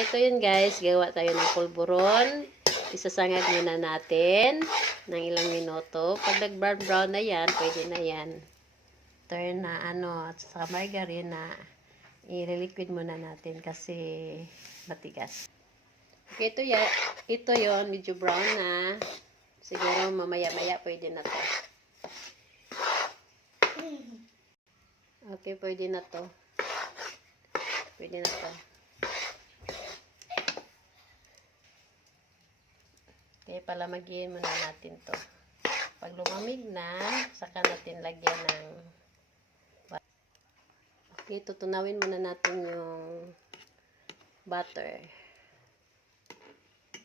Okay, ito yun guys. Gawa tayo ng pulburon. Isasangag muna natin ng ilang minuto. Pag nag-brown na yan, pwede na yan. Turn na at sa margarine na i-liquid muna natin kasi matigas. Okay, ito yon medyo brown na. Siguro mamaya-maya pwede na to. Okay, pwede na to. Pwede na to. Okay, palamagin muna natin to. Pag lumamig na, saka natin lagyan ng okay, tutunawin muna natin yung butter.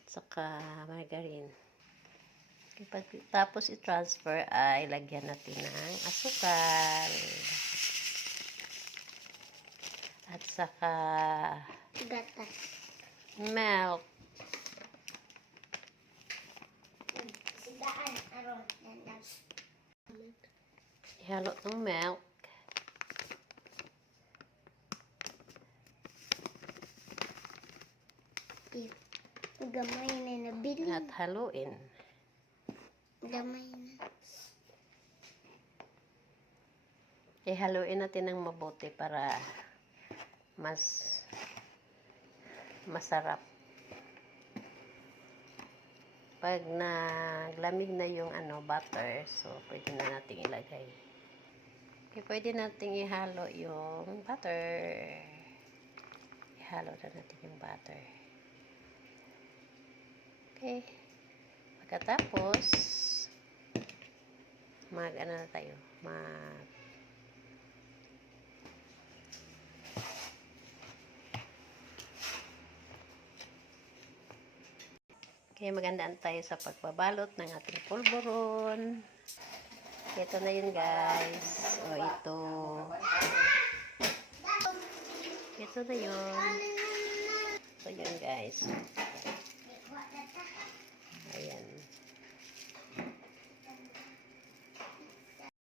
Saka margarine. Okay, tapos i-transfer ay lagyan natin ng asukal. At saka gatas. Milk. Sidaan aron. Ihalo ng milk. Gamay na nabili. At haluin. Gamay na. Ihaluin natin ng mabuti para mas masarap. Pag naglamig na yung butter, so pwede na nating ilagay. Okay, pwede nating ihalo yung butter. Ihalo na natin yung butter. Okay. Pagkatapos, na tayo. Okay, magandaan tayo sa pagbabalot ng ating pulburon. Ito na yun, guys. O, ito. Ito na yun. Ito yun, guys.